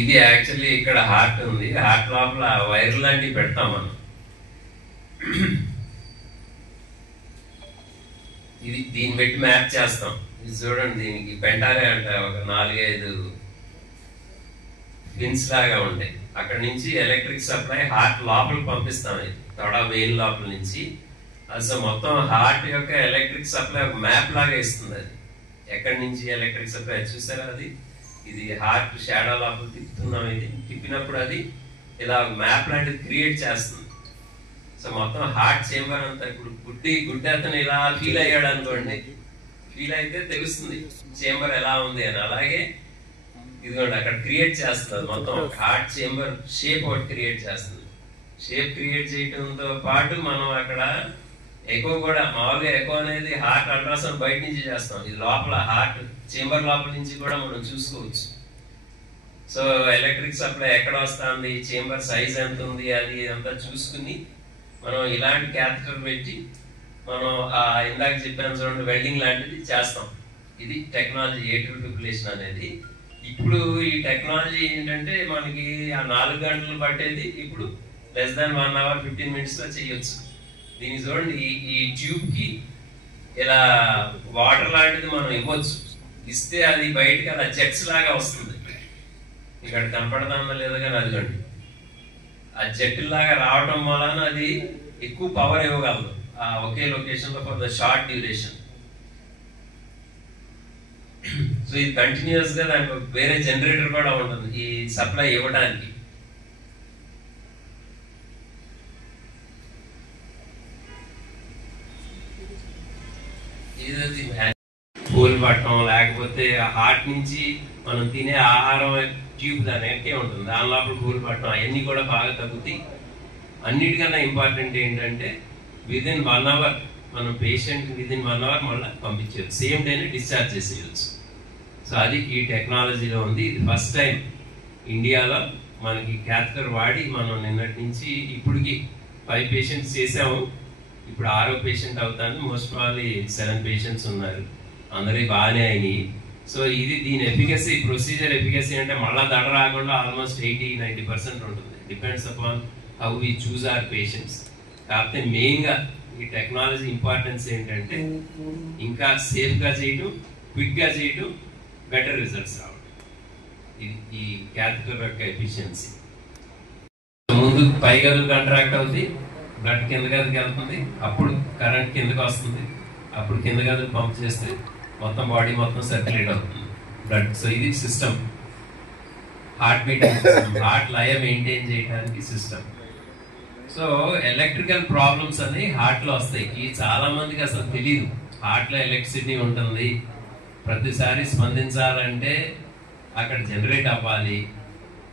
ఇది యాక్చువల్లీ ఇక్కడ హార్ట్ ఉంది. హార్ట్ లోపల వైర్ లాంటివి పెడతాం మనం. ఇది దీన్ని పెట్టి మ్యాప్ చేస్తాం. ఇది చూడండి, దీనికి పెంటారే అంట ఒక 4-5 పిన్స్ లాగా ఉంటాయి. అక్కడ నుంచి ఎలక్ట్రిక్ సప్లై హార్ట్ లోపలికి పంపిస్తాం. ఇది తొడ వెయిన్ లోపల నుంచి అసలు మొత్తం హార్ట్ యొక్క ఎలక్ట్రిక్ సప్లై ఒక మ్యాప్ లాగా ఇస్తుంది. అది ఎక్కడి నుంచి ఎలక్ట్రిక్ సప్లై చూసారా? అది ఇది హార్ట్ షాడో లోపల తిప్పుతున్నాం. ఇది తిప్పినప్పుడు అది ఇలా మ్యాప్ లాంటిది క్రియేట్ చేస్తుంది. సో మొత్తం హార్ట్ చేంబర్ అంతా ఇప్పుడు గుడ్డి అతను ఇలా ఫీల్ అయ్యాడు అనుకోండి, ఫీల్ అయితే తెలుస్తుంది చేంబర్ ఎలా ఉంది అని. అలాగే ఇదిగోండి అక్కడ క్రియేట్ చేస్తుంది మొత్తం హార్ట్ చేంబర్ షేప్ ఒకటి క్రియేట్ చేస్తుంది. షేప్ క్రియేట్ చేయడంతో పాటు మనం అక్కడ ఎకో కూడా, మామూలుగా ఎకో అనేది హార్ట్ అల్ట్రాసౌండ్ బయట నుంచి చేస్తాం. ఇది లోపల హార్ట్ చేంబర్ లోపల నుంచి కూడా మనం చూసుకోవచ్చు. సో ఎలక్ట్రిక్ సప్లై ఎక్కడ వస్తుంది, చేంబర్ సైజ్ ఎంత ఉంది, అది అంతా చూసుకుని మనం ఇలాంటి క్యాథెటర్ పెట్టి మనం ఇందాక చెప్పాను చూడండి, వెల్డింగ్ లాంటిది చేస్తాం. ఇది టెక్నాలజీ ఏట్రియల్ ఫిబ్రిలేషన్ అనేది. ఇప్పుడు ఈ టెక్నాలజీ ఏంటంటే మనకి ఆ 4 గంటలు పట్టేది ఇప్పుడు లెస్ దాన్ 1 hour 15 minutes లో చేయొచ్చు. దీన్ని చూడండి, ఈ ట్యూబ్ కి ఇలా వాటర్ లాంటిది మనం ఇవ్వచ్చు. ఇస్తే అది బయటకి అలా జెట్స్ లాగా వస్తుంది. ఇక్కడ కనపడదామా లేదా కానీ అదిగోండి, ఆ జెట్ లాగా రావడం వలన అది ఎక్కువ పవర్ ఇవ్వగలదు ఒకే లొకేషన్ లో for the short duration. So ఇది కంటిన్యూస్ గా దానికి వేరే జనరేటర్ కూడా ఉంటుంది ఈ సప్లై ఇవ్వడానికి. ఇది పూల్ పట్టడం, లేకపోతే హార్ట్ నుంచి మనం తినే ఆహారం ట్యూబ్ దాని ఎక్కే ఉంటుంది, దాని లోపల పూల్ పట్టడం, అవన్నీ కూడా బాగా తగ్గుతాయి. అన్నిటికన్నా ఇంపార్టెంట్ ఏంటంటే విదిన్ 1 hour మనం పేషెంట్ విదిన్ 1 hour మళ్ళీ పంపించవచ్చు, సేమ్ డేనే డిశ్చార్జ్ చేసేయచ్చు. సో అది ఈ టెక్నాలజీలో ఉంది. ఇది ఫస్ట్ టైం ఇండియాలో మనకి క్యాథెటర్ వాడి మనం నిన్నటి నుంచి ఇప్పటికి 5 పేషెంట్స్ చేసాము. ఇప్పుడు 6వ పేషెంట్ అవుతాను. మోస్ట్ ప్రాబ్లీ 7 పేషెంట్స్ ఉన్నారు, అందరికి బాగానే అయినాయి. సో ఇది దీని ఎఫికసీ, ప్రొసీజర్ ఎఫికసీ అంటే మళ్ళీ దడ రాకుండా ఆల్మోస్ట్ 80-90% ఉంటుంది. Depends upon how we choose our patients. కాకపోతే మెయిన్గా ఈ టెక్నాలజీ ఇంపార్టెన్స్ ఏంటంటే ఇంకా సేఫ్గా చేయటం, క్విక్గా చేయటం, బెటర్ రిజల్ట్స్ రావడం. ఇది ఈ క్యాథెటర్ యొక్క ఎఫిషియన్సీ. ముందు పై గదులు కాంట్రాక్ట్ అవుతుంది, బ్లడ్ కింద గదికి వెళ్తుంది, అప్పుడు కరెంట్ కిందకి వస్తుంది, అప్పుడు కింద గదులు పంప్ చేస్తే మొత్తం బాడీ మొత్తం సర్క్యులేట్ అవుతుంది బ్లడ్. సో ఇది system, heart beating system, heart లయ మెయింటైన్ చేయడానికి సిస్టమ్. సో ఎలక్ట్రికల్ ప్రాబ్లమ్స్ అని హార్ట్ లో వస్తాయి. ఈ చాలా మందికి అసలు తెలియదు హార్ట్ లో ఎలక్ట్రిసిటీ ఉంటుంది, ప్రతిసారి స్పందించాలంటే అక్కడ జనరేట్ అవ్వాలి.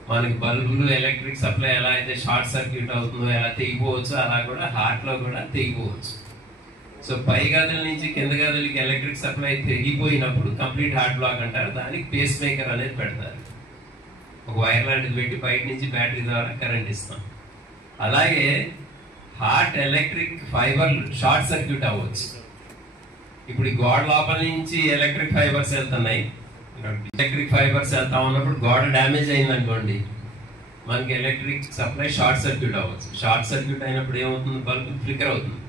మనకి బల్బులు ఎలక్ట్రిక్ సప్లై ఎలా అయితే షార్ట్ సర్క్యూట్ అవుతుందో, ఎలా తెగిపోవచ్చు, అలా కూడా హార్ట్ లో కూడా తెగిపోవచ్చు. సో పై గదుల నుంచి కింద గదులకి ఎలక్ట్రిక్ సప్లై తెగిపోయినప్పుడు కంప్లీట్ హార్ట్ బ్లాక్ అంటారు. దానికి పేస్ మేకర్ అనేది పెడతారు, ఒక వైర్ లాంటిది పెట్టి బయట నుంచి బ్యాటరీ ద్వారా కరెంట్ ఇస్తాం. అలాగే heart electric fibre short circuit అవ్వచ్చు. ఇప్పుడు ఈ గోడ లోపల నుంచి ఎలక్ట్రిక్ ఫైబర్స్ వెళ్తున్నాయి, ఎలక్ట్రిక్ ఫైబర్స్ వెళ్తా ఉన్నప్పుడు గోడ డ్యామేజ్ అయింది అనుకోండి, మనకి ఎలక్ట్రిక్ సప్లై షార్ట్ సర్క్యూట్ అవ్వచ్చు. షార్ట్ సర్క్యూట్ అయినప్పుడు ఏమవుతుంది, బల్బ్ ఫ్లికర్ అవుతుంది.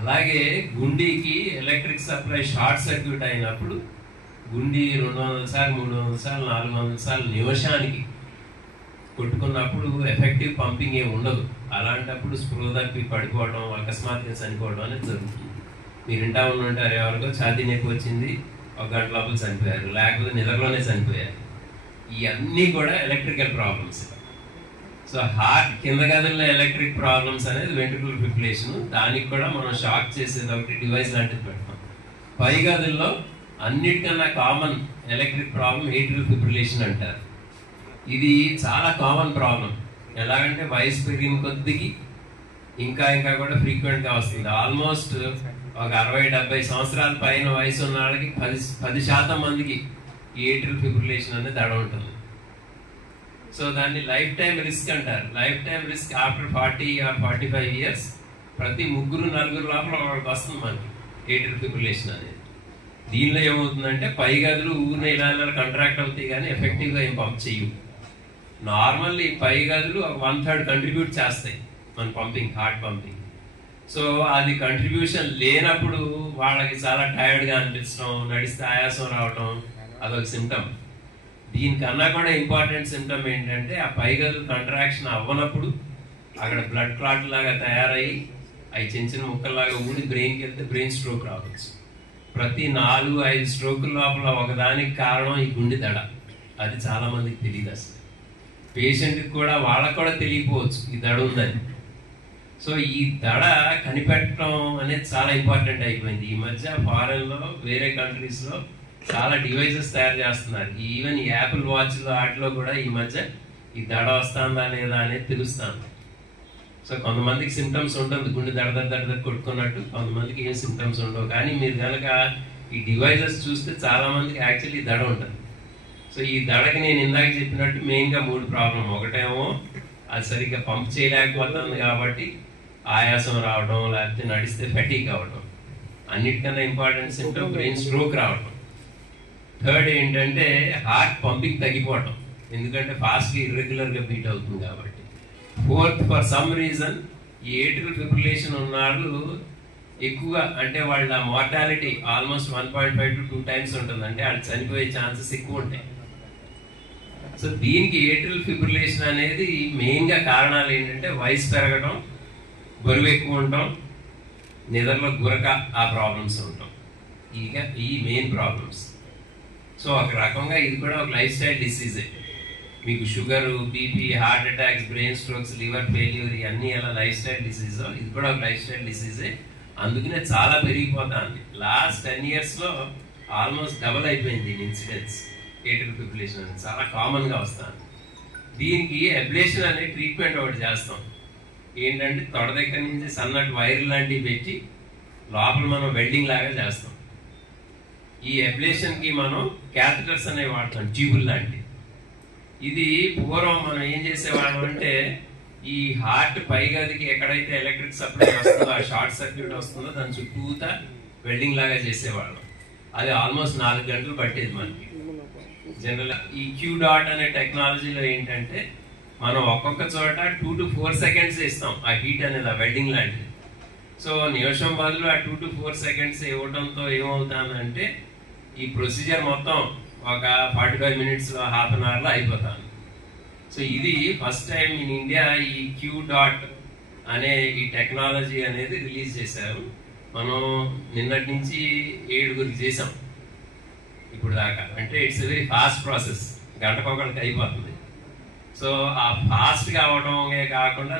అలాగే గుండీకి ఎలక్ట్రిక్ సప్లై షార్ట్ సర్క్యూట్ అయినప్పుడు గుండీ 200 సార్లు 300 సార్లు 400 సార్లు నిమిషానికి కొట్టుకున్నప్పుడు ఎఫెక్టివ్ పంపింగ్ ఏమి ఉండదు. అలాంటప్పుడు స్పృహ తప్పి పడిపోవడం, అకస్మాత్తుగా చనిపోవడం అనేది జరుగుతుంది. మీరు ఇంటా ఉంటారు, ఎవరికో ఛాతీ నొప్పి వచ్చింది, 1 గంట లోపల చనిపోయారు, లేకపోతే నిద్రలోనే చనిపోయారు. ఇవన్నీ కూడా ఎలక్ట్రికల్ ప్రాబ్లమ్స్. సో హార్ట్ కింద గదుల్లో ఎలక్ట్రిక్ ప్రాబ్లమ్స్ అనేది వెంట్రుకల్ ఫిబ్రిలేషన్. దానికి కూడా మనం షాక్ చేసేది ఒకటి డివైస్ లాంటిది పెడతాం. పై గదుల్లో అన్నిటికన్నా common electric problem atrial fibrillation అంటారు. ఇది చాలా కామన్ ప్రాబ్లం. ఎలాగంటే వయసు పెరిగిన కొద్దికి ఇంకా కూడా ఫ్రీక్వెంట్గా వస్తుంది. ఆల్మోస్ట్ ఒక 60-70 సంవత్సరాల పైన వయసు ఉన్న వాళ్ళకి 10% మందికి ఈ ఏట్రియల్ ఫిబ్రిలేషన్ అనేది దడ ఉంటుంది. సో దాన్ని లైఫ్ టైం రిస్క్ అంటారు. Life time risk after 40 or 45 years ప్రతి 3-4 లోపల వాళ్ళకి వస్తుంది మనకి ఏట్రియల్ ఫిబ్రిలేషన్ అనేది. దీనిలో ఏమవుతుందంటే పై గదులు ఊరిని ఇలా కంట్రాక్ట్ అవుతాయి కానీ ఎఫెక్టివ్గా ఏం పంప్ చేయవు. నార్మల్లీ పై గదులు 1/3 కంట్రిబ్యూట్ చేస్తాయి మన పంపింగ్, హార్ట్ పంపింగ్. సో అది కంట్రిబ్యూషన్ లేనప్పుడు వాళ్ళకి చాలా టైర్డ్గా అనిపించడం, నడిస్తే ఆయాసం రావటం, అదొక సిమ్టమ్. దీనికన్నా కూడా ఇంపార్టెంట్ సిమ్టమ్ ఏంటంటే ఆ పై గదులు కంట్రాక్షన్ అవ్వనప్పుడు అక్కడ బ్లడ్ క్లాట్ లాగా తయారయ్యి అవి చిన్న చిన్న ముక్కల్లాగా ఊడి బ్రెయిన్కి వెళ్తే బ్రెయిన్ స్ట్రోక్ రావచ్చు. ప్రతి 4-5 స్ట్రోకుల లోపల ఒకదానికి కారణం ఈ గుండె దడ. అది చాలా మందికి తెలియదు అసలు. పేషెంట్కి కూడా వాళ్ళకు కూడా తెలియకపోవచ్చు ఈ దడ ఉందని. సో ఈ దడ కనిపెట్టడం అనేది చాలా ఇంపార్టెంట్ అయిపోయింది. ఈ మధ్య ఫారెన్లో, వేరే కంట్రీస్లో చాలా డివైజెస్ తయారు చేస్తున్నారు. ఈవెన్ ఈ యాపిల్ వాచ్లో వాటిలో కూడా ఈ మధ్య ఈ దడ వస్తుందా లేదా అనేది తెలుస్తాను. సో కొంతమందికి సిమ్టమ్స్ ఉంటుంది, గుండె దడ కొట్టుకున్నట్టు, కొంతమందికి ఏం సిమ్టమ్స్ ఉండవు. కానీ మీరు కనుక ఈ డివైజెస్ చూస్తే చాలా మందికి యాక్చువల్లీ దడ ఉంటుంది. సో ఈ దడకి నేను ఇందాక చెప్పినట్టు మెయిన్గా 3 ప్రాబ్లం. ఒకటేమో అది సరిగ్గా పంప్ చేయలేకపోతుంది కాబట్టి ఆయాసం రావడం, లేకపోతే నడిస్తే ఫెటీగ్ అవ్వడం. అన్నిటికన్నా ఇంపార్టెంట్ సిమ్టమ్ బ్రెయిన్ స్ట్రోక్ రావడం. థర్డ్ ఏంటంటే హార్ట్ పంపింగ్ తగ్గిపోవటం, ఎందుకంటే ఫాస్ట్గా ఇర్రెగ్యులర్గా బీట్ అవుతుంది కాబట్టి. ఫోర్త్, ఫర్ సమ్ రీజన్ ఈ ఏట్రియల్ ఫిబ్రిలేషన్ ఉన్నాళ్ళు ఎక్కువగా, అంటే వాళ్ళ మార్టాలిటీ ఆల్మోస్ట్ 1.5 to 2 times ఉంటుంది. అంటే వాళ్ళు చనిపోయే ఛాన్సెస్ ఎక్కువ ఉంటాయి. సో దీనికి ఏట్రియల్ ఫిబ్రిలేషన్ అనేది మెయిన్గా కారణాలు ఏంటంటే వయసు పెరగడం, బరువు ఎక్కువ ఉండటం, నిద్రలో గురక, ఆ ప్రాబ్లమ్స్ ఉండటం. ఇక ఈ మెయిన్ ప్రాబ్లమ్స్. సో ఒక రకంగా ఇది కూడా ఒక లైఫ్ స్టైల్ డిసీజే. మీకు sugar, BP, heart attacks, brain strokes, liver failure ఇవన్నీ ఎలా లైఫ్ స్టైల్ డిసీజ్, ఇది కూడా ఒక లైఫ్ స్టైల్ డిసీజే. అందుకనే చాలా పెరిగిపోతుంది. లాస్ట్ 10 yearsలో ఆల్మోస్ట్ డబల్ అయిపోయింది దీని ఇన్సిడెన్స్. ఏట్రియల్ ఫిబ్రిలేషన్ అనేది చాలా కామన్గా వస్తుంది. దీనికి అబ్లేషన్ అనే ట్రీట్మెంట్ ఒకటి చేస్తాం. ఏంటంటే తొడ దగ్గర నుంచి సన్నటి వైర్ లాంటివి పెట్టి లోపల మనం వెల్డింగ్ లాగా చేస్తాం. ఈ అబ్లేషన్కి మనం క్యాథెటర్స్ అనేవి వాడతాం, ట్యూబుల్ లాంటివి. ఇది పూర్వం మనం ఏం చేసేవాళ్ళం అంటే ఈ హార్ట్ పై గదికి ఎక్కడైతే ఎలక్ట్రిక్ సప్లై వస్తుందో, ఆ షార్ట్ సర్క్యూట్ వస్తుందో దాని చుట్టూతా వెల్డింగ్ లాగా చేసేవాళ్ళం. అది ఆల్మోస్ట్ 4 గంటలు పట్టేది మనకి. జనరల్ ఈ క్యూ డాట్ అనే టెక్నాలజీలో ఏంటంటే మనం ఒక్కొక్క చోట 2 to 4 seconds ఇస్తాం ఆ హీట్ అనేది, ఆ వెల్డింగ్ లాంటిది. సో నిమిషం బదులు ఆ 2 to 4 seconds ఇవ్వడంతో ఏమవుతుందంటే ఈ ప్రొసీజర్ మొత్తం ఒక 45 minutes, హాఫ్ అన్ అవర్లో అయిపోతాను. సో ఇది ఫస్ట్ టైం ఇన్ ఇండియా ఈ క్యూ డాట్ అనే ఈ టెక్నాలజీ అనేది రిలీజ్ చేశారు. మనం నిన్నటి నుంచి 7 చేసాం ఇప్పుడు దాకా. అంటే ఇట్స్ వెరీ ఫాస్ట్ ప్రాసెస్, గంటకొకరికి అయిపోతుంది. సో ఆ ఫాస్ట్గా అవడమే కాకుండా